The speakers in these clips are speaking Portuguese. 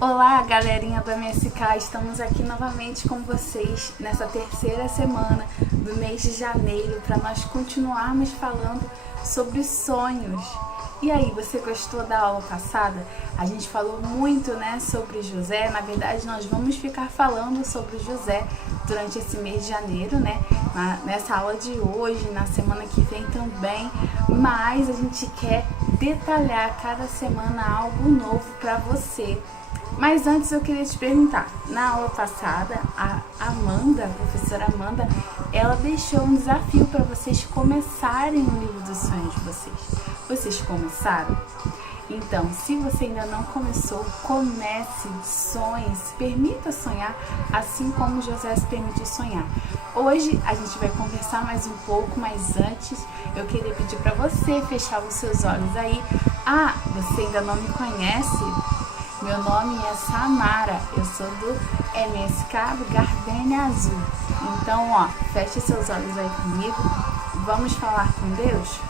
Olá, galerinha do MSK, estamos aqui novamente com vocês nessa terceira semana do mês de janeiro para nós continuarmos falando sobre sonhos. E aí, você gostou da aula passada? A gente falou muito, sobre José. Na verdade, nós vamos ficar falando sobre José durante esse mês de janeiro, nessa aula de hoje, na semana que vem também. Mas a gente quer detalhar cada semana algo novo para você. Mas antes eu queria te perguntar, na aula passada, a professora Amanda, ela deixou um desafio para vocês começarem o livro dos sonhos de vocês. Vocês começaram? Então, se você ainda não começou, comece, sonhe, se permita sonhar, assim como José se permitiu sonhar. Hoje a gente vai conversar mais um pouco, mas antes eu queria pedir para você fechar os seus olhos aí. Você ainda não me conhece? Meu nome é Samara, eu sou do MSK do Gardenia Azul. Então, feche seus olhos aí comigo. Vamos falar com Deus?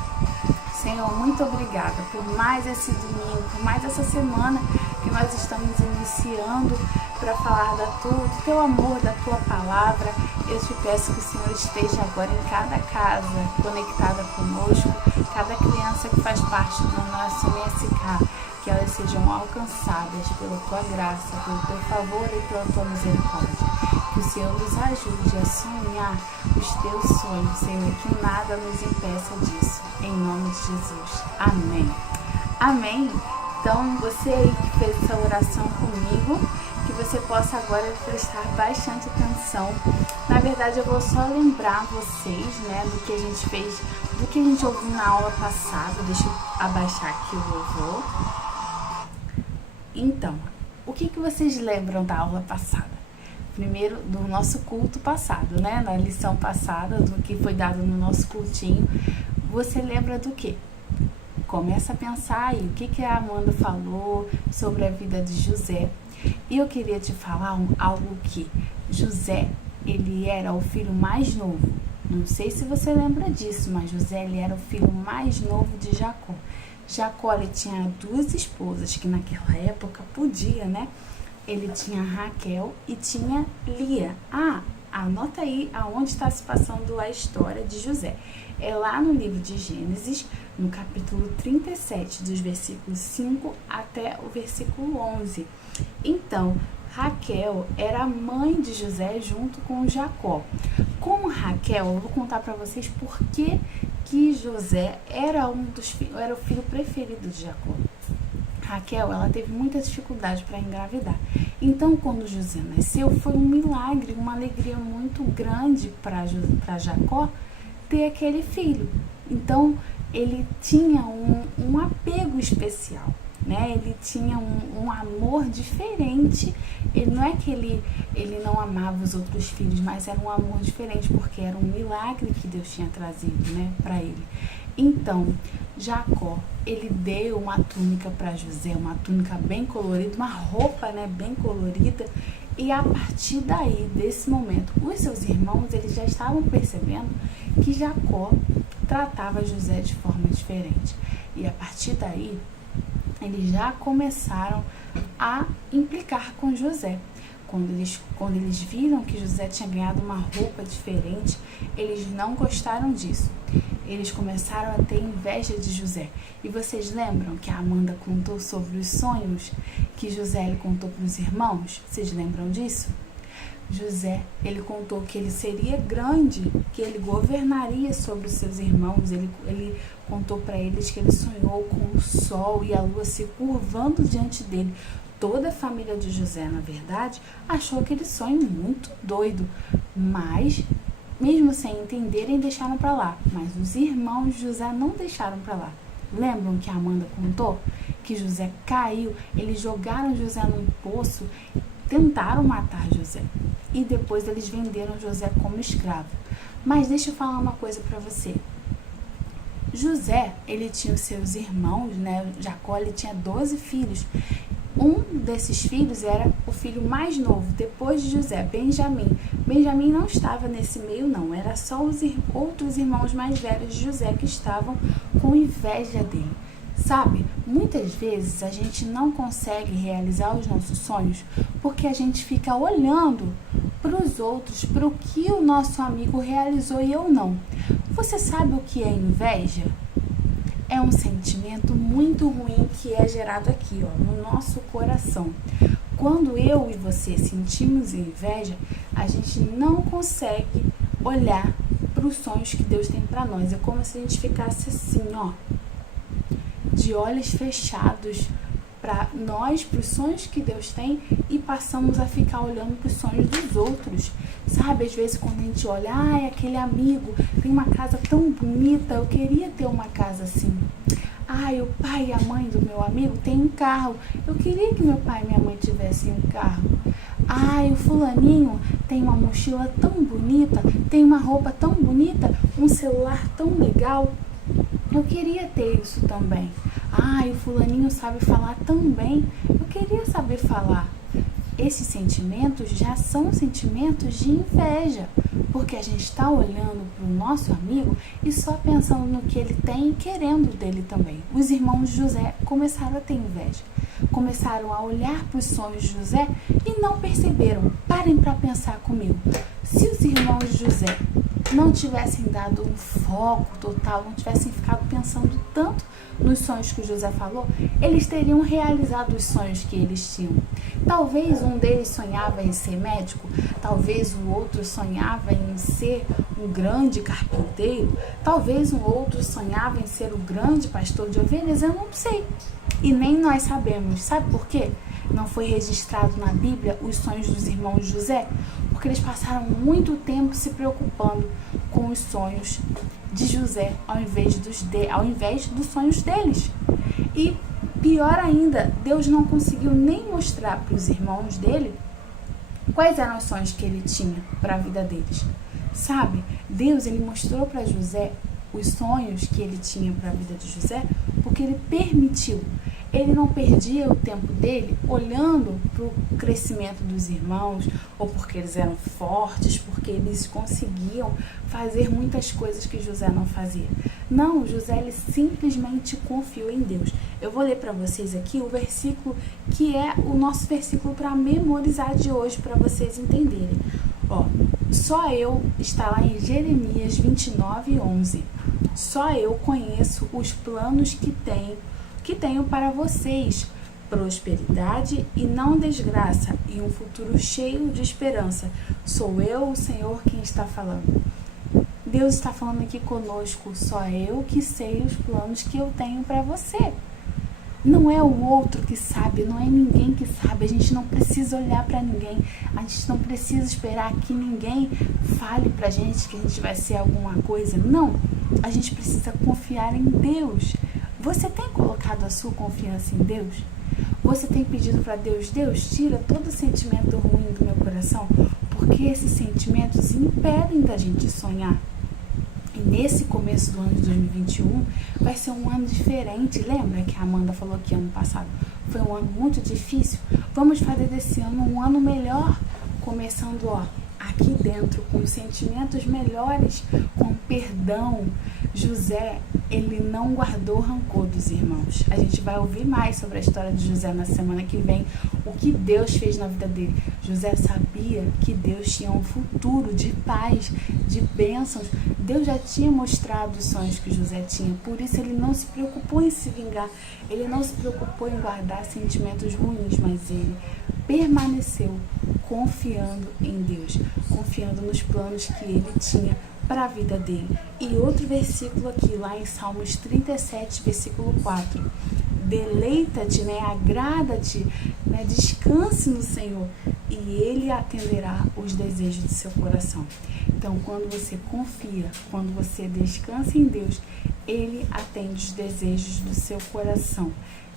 Senhor, muito obrigada por mais esse domingo, por mais essa semana que nós estamos iniciando para falar do teu amor, da tua palavra. Eu te peço que o Senhor esteja agora em cada casa conectada conosco, cada criança que faz parte do nosso MSK, que elas sejam alcançadas pela tua graça, pelo teu favor e pela tua misericórdia. Que o Senhor nos ajude a sonhar os teus sonhos, Senhor, que nada nos impeça disso. Em nome de Jesus. Amém. Amém. Então, você aí que fez essa oração comigo, que você possa agora prestar bastante atenção. Na verdade, eu vou só lembrar vocês, do que a gente fez, do que a gente ouviu na aula passada. Deixa eu abaixar aqui o louvor. Então, o que vocês lembram da aula passada? Primeiro, do nosso culto passado, na lição passada, do que foi dado no nosso cultinho. Você lembra do quê? Começa a pensar aí, o que a Amanda falou sobre a vida de José. E eu queria te falar algo que José, ele era o filho mais novo. Não sei se você lembra disso, mas José, ele era o filho mais novo de Jacó. Jacó, ele tinha duas esposas, que naquela época podia, Ele tinha Raquel e tinha Lia. Anota aí aonde está se passando a história de José. É lá no livro de Gênesis, no capítulo 37, dos versículos 5 até o versículo 11. Então, Raquel era a mãe de José junto com Jacó. Com Raquel, eu vou contar para vocês por que José era o filho preferido de Jacó. Raquel, ela teve muita dificuldade para engravidar. Então, quando José nasceu, foi um milagre, uma alegria muito grande para Jacó ter aquele filho. Então, ele tinha um apego especial, Ele tinha um amor diferente. Ele não é que ele não amava os outros filhos, mas era um amor diferente, porque era um milagre que Deus tinha trazido, para ele. Então, Jacó, ele deu uma túnica para José, uma túnica bem colorida, uma roupa, bem colorida. E a partir daí, desse momento, os seus irmãos, eles já estavam percebendo que Jacó tratava José de forma diferente. E a partir daí, eles já começaram a implicar com José. Quando eles viram que José tinha ganhado uma roupa diferente, eles não gostaram disso. Eles começaram a ter inveja de José. E vocês lembram que a Amanda contou sobre os sonhos que José ele contou para os irmãos? Vocês lembram disso? José, ele contou que ele seria grande, que ele governaria sobre os seus irmãos. Ele contou para eles que ele sonhou com o sol e a lua se curvando diante dele. Toda a família de José, na verdade, achou aquele sonho muito doido, mas, mesmo sem entenderem, deixaram para lá. Mas os irmãos de José não deixaram para lá. Lembram que a Amanda contou? Que José caiu, eles jogaram José num poço, tentaram matar José. E depois eles venderam José como escravo. Mas deixa eu falar uma coisa para você. José, ele tinha os seus irmãos, Jacó, ele tinha 12 filhos. Um desses filhos era o filho mais novo, depois de José, Benjamim. Benjamim não estava nesse meio, não. Era só os outros irmãos mais velhos de José que estavam com inveja dele. Sabe, Muitas vezes a gente não consegue realizar os nossos sonhos porque a gente fica olhando para os outros, para o que o nosso amigo realizou e eu não. Você sabe o que é inveja? É um sentimento muito ruim que é gerado aqui, ó, no nosso coração. Quando eu e você sentimos inveja, a gente não consegue olhar para os sonhos que Deus tem para nós. É como se a gente ficasse assim, ó, de olhos fechados para nós, para os sonhos que Deus tem, e passamos a ficar olhando para os sonhos dos outros. Sabe, às vezes quando a gente olha, ai, aquele amigo tem uma casa tão bonita, eu queria ter uma casa assim. Ai, o pai e a mãe do meu amigo tem um carro, eu queria que meu pai e minha mãe tivessem um carro. Ai, o fulaninho tem uma mochila tão bonita, tem uma roupa tão bonita, um celular tão legal, eu queria ter isso também. Ai, o fulaninho sabe falar tão bem, eu queria saber falar. Esses sentimentos já são sentimentos de inveja, porque a gente está olhando para o nosso amigo e só pensando no que ele tem e querendo dele também. Os irmãos de José começaram a ter inveja, começaram a olhar para os sonhos de José e não perceberam. Parem para pensar comigo. Se os irmãos de José não tivessem dado um foco total, não tivessem ficado pensando tanto nos sonhos que o José falou, eles teriam realizado os sonhos que eles tinham. Talvez um deles sonhava em ser médico, talvez o outro sonhava em ser um grande carpinteiro, talvez um outro sonhava em ser o grande pastor de ovelhas, eu não sei. E nem nós sabemos. Sabe por quê? Não foi registrado na Bíblia os sonhos dos irmãos de José? Porque eles passaram muito tempo se preocupando com os sonhos de José ao invés dos sonhos deles. E pior ainda, Deus não conseguiu nem mostrar para os irmãos dele quais eram os sonhos que ele tinha para a vida deles. Sabe, Deus ele mostrou para José os sonhos que ele tinha para a vida de José porque ele permitiu. Ele não perdia o tempo dele olhando para o crescimento dos irmãos, ou porque eles eram fortes, porque eles conseguiam fazer muitas coisas que José não fazia. Não, José ele simplesmente confiou em Deus. Eu vou ler para vocês aqui o versículo que é o nosso versículo para memorizar de hoje, para vocês entenderem. Ó, só eu, está lá em Jeremias 29:11. Só eu conheço os planos que tenho para vocês, prosperidade e não desgraça, e um futuro cheio de esperança. Sou eu, o Senhor, quem está falando. Deus está falando aqui conosco, só eu que sei os planos que eu tenho para você. Não é o outro que sabe, não é ninguém que sabe, a gente não precisa olhar para ninguém, a gente não precisa esperar que ninguém fale pra gente que a gente vai ser alguma coisa, não, a gente precisa confiar em Deus. Você tem colocado a sua confiança em Deus? Você tem pedido para Deus, Deus, tira todo sentimento ruim do meu coração, porque esses sentimentos impedem da gente sonhar. E nesse começo do ano de 2021, vai ser um ano diferente. Lembra que a Amanda falou que ano passado foi um ano muito difícil? Vamos fazer desse ano um ano melhor, começando, ó, aqui dentro, com sentimentos melhores, com perdão. José, ele não guardou rancor dos irmãos. A gente vai ouvir mais sobre a história de José na semana que vem, o que Deus fez na vida dele. José sabia que Deus tinha um futuro de paz, de bênçãos. Deus já tinha mostrado os sonhos que José tinha, por isso ele não se preocupou em se vingar, ele não se preocupou em guardar sentimentos ruins, mas ele permaneceu confiando em Deus, confiando nos planos que ele tinha para a vida dele. E outro versículo aqui, lá em Salmos 37, versículo 4. Deleita-te, né? Agrada-te, né? Descanse no Senhor e Ele atenderá os desejos do seu coração. Então, quando você confia, quando você descansa em Deus, Ele atende os desejos do seu coração.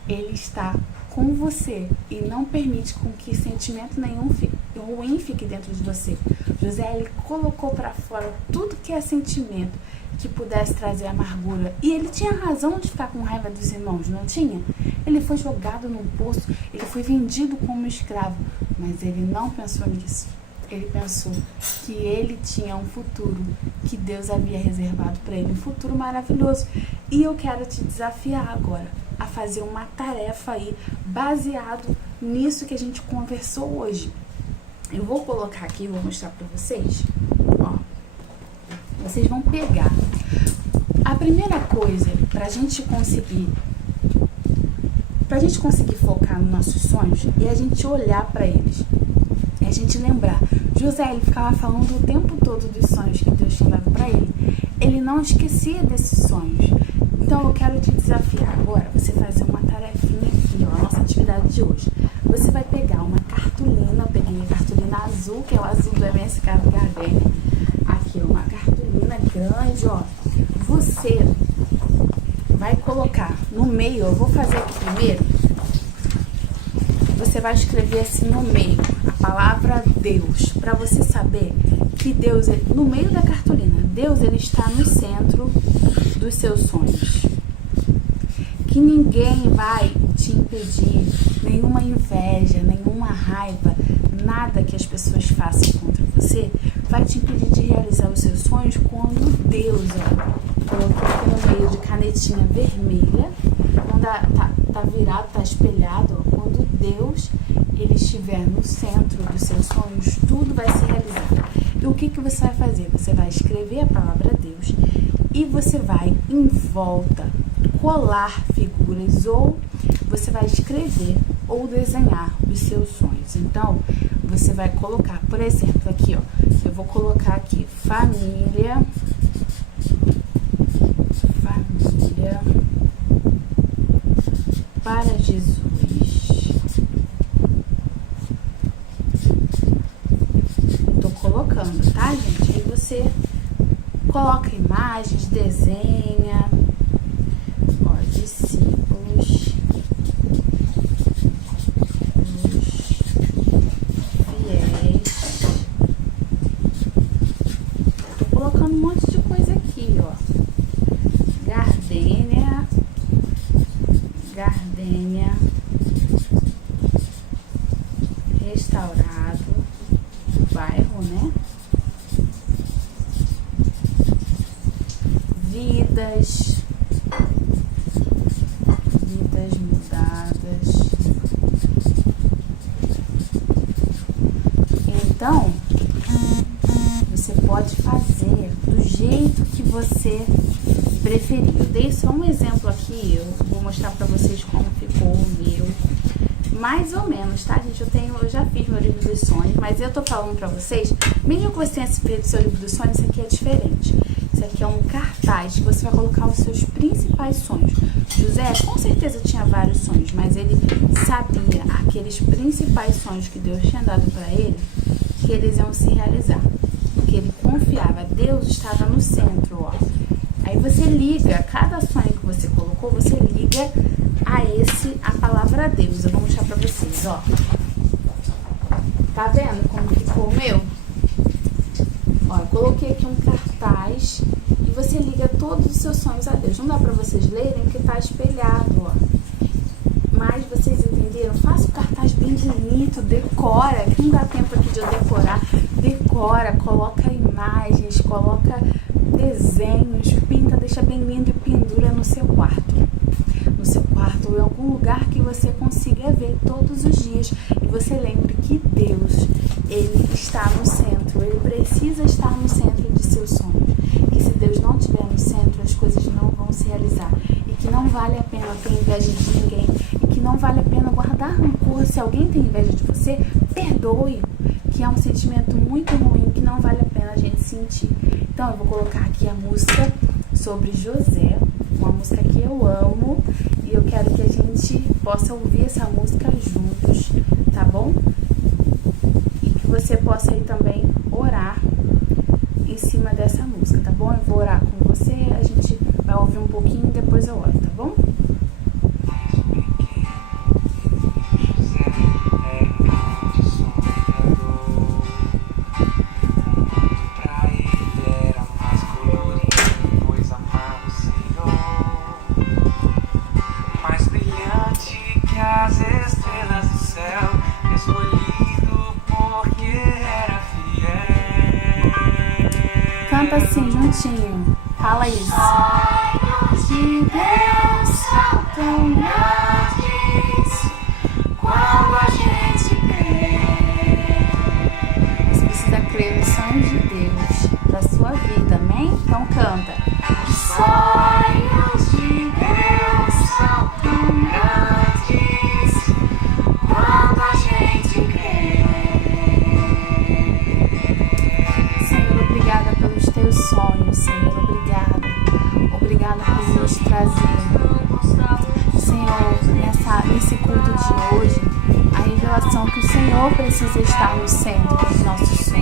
Ele está com você e não permite com que sentimento nenhum ruim fique dentro de você. José, ele colocou para fora tudo que é sentimento que pudesse trazer amargura. E ele tinha razão de ficar com raiva dos irmãos, não tinha? Ele foi jogado num poço, ele foi vendido como escravo, mas ele não pensou nisso. Ele pensou que ele tinha um futuro que Deus havia reservado para ele, um futuro maravilhoso. E eu quero te desafiar agora a fazer uma tarefa aí baseado nisso que a gente conversou hoje. Eu vou colocar aqui, vou mostrar para vocês. Ó, vocês vão pegar. A primeira coisa para a gente conseguir focar nos nossos sonhos é a gente olhar para eles. É a gente lembrar. José, ele ficava falando o tempo todo dos sonhos que Deus tinha dado para ele. Ele não esquecia desses sonhos. Então eu quero te desafiar agora, você fazer uma tarefinha aqui, ó, a nossa atividade de hoje. Você vai pegar uma cartolina, eu peguei a cartolina azul, que é o azul do MSK do Gardenia. Aqui, uma cartolina grande, ó. Você vai colocar no meio, eu vou fazer aqui primeiro. Você vai escrever assim no meio, a palavra Deus, para você saber que Deus, no meio da cartolina, Deus, ele está no centro dos seus sonhos. Que ninguém vai te impedir, nenhuma inveja, nenhuma raiva, nada que as pessoas façam contra você vai te impedir de realizar os seus sonhos quando Deus, ó, coloquei aqui no meio de canetinha vermelha, quando tá virado, tá espelhado, ó, quando Deus, ele estiver no centro dos seus sonhos, tudo vai se realizar. E o que você vai fazer? Você vai escrever a palavra Deus e você vai, em volta, colar figuras, ou você vai escrever ou desenhar os seus sonhos. Então, você vai colocar, por exemplo, aqui, ó, eu vou colocar aqui, família para Jesus. Tô colocando, tá, gente? Aí você coloca imagens, desenha, ó, discípulos, fiéis. Tô colocando um monte de coisa aqui, ó. Gardênia, restaurado, bairro, né? Vidas mudadas. Então, você pode fazer do jeito que você preferir. Eu dei só um exemplo aqui, eu vou mostrar pra vocês como ficou o meu. Mais ou menos, tá, gente? Eu já fiz meu livro dos sonhos, mas eu tô falando pra vocês, mesmo que você tenha feito seu livro dos sonhos, isso aqui é diferente. Isso aqui é um cartaz que você vai colocar os seus principais sonhos. José, com certeza tinha vários sonhos, mas ele sabia aqueles principais sonhos que Deus tinha dado pra ele, que eles iam se realizar. Porque ele confiava, Deus estava no centro, ó. Aí você liga, cada sonho que você colocou, você liga a palavra Deus. Eu vou mostrar pra vocês, ó. Tá vendo como ficou o meu? Ó, eu coloquei aqui um cartaz e você liga todos os seus sonhos a Deus. Não dá pra vocês lerem porque tá espelhado, ó. Mas vocês entenderam? Faça o cartaz bem bonito, decora. Não dá tempo aqui de eu decorar. Decora, coloca imagens, coloca desenhos, pinta, deixa bem lindo e pendura no seu quarto. No seu quarto ou em algum lugar que você consiga ver todos os dias. E você lembre que Deus, ele está no centro. Ele precisa estar no centro de seus sonhos. Que se Deus não estiver no centro, as coisas não vão se realizar. E que não vale a pena ter inveja de ninguém. E que não vale a pena guardar rancor. Se alguém tem inveja de você, perdoe. Que é um sentimento muito ruim, que não vale a pena a gente sentir. Então eu vou colocar aqui a música sobre José, uma música que eu amo, e eu quero que a gente possa ouvir essa música juntos, tá bom? E que você possa aí também orar em cima dessa música, tá bom? Eu vou orar com você, a gente vai ouvir um pouquinho e depois eu oro, tá bom? Canta assim, juntinho. Fala isso. Que Deus tão grande. sua vida, amém? Então canta. Os sonhos de Deus são tão grandes quando a gente crê. Senhor, obrigada pelos teus sonhos, Senhor, obrigada. Obrigada por nos trazer, Senhor, nesse culto de hoje, a revelação que o Senhor precisa estar no centro dos nossos sonhos.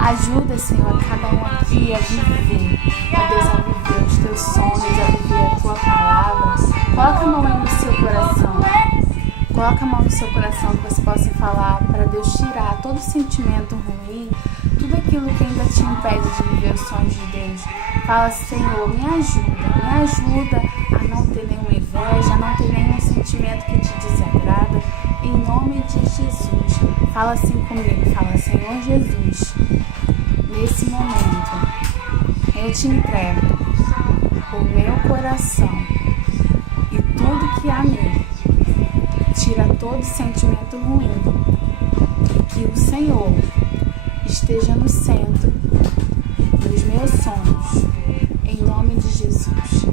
Ajuda, Senhor, a cada um aqui a viver, ó Deus, a viver os teus sonhos, a viver a tua palavra. Coloca a mão aí no seu coração. Coloca a mão no seu coração que você possa falar para Deus tirar todo sentimento ruim, tudo aquilo que ainda te impede de viver os sonhos de Deus. Fala, Senhor, me ajuda a não ter nenhuma inveja, a não ter nenhum sentimento que te desagrada. Em nome de Jesus. Fala assim comigo, fala, Senhor Jesus, nesse momento eu te entrego o meu coração e tudo que há nele. Tira todo sentimento ruim e que o Senhor esteja no centro dos meus sonhos, em nome de Jesus.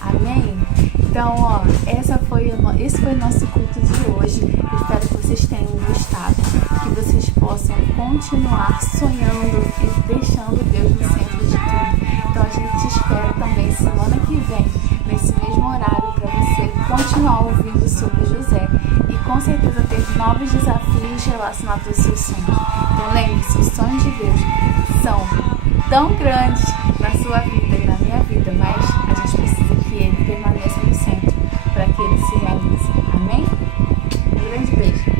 Amém? Então, esse foi o nosso culto de hoje. Eu espero que vocês tenham gostado, que vocês possam continuar sonhando e deixando Deus no centro de tudo. Então, a gente espera também semana que vem, nesse mesmo horário, para você continuar ouvindo sobre José e com certeza ter novos desafios relacionados aos seus sonhos. Então, lembre-se, os sonhos de Deus são tão grandes na sua vida e na minha vida, mas a gente precisa que Ele permaneça no centro para que Ele se realize. Amém? Um grande beijo.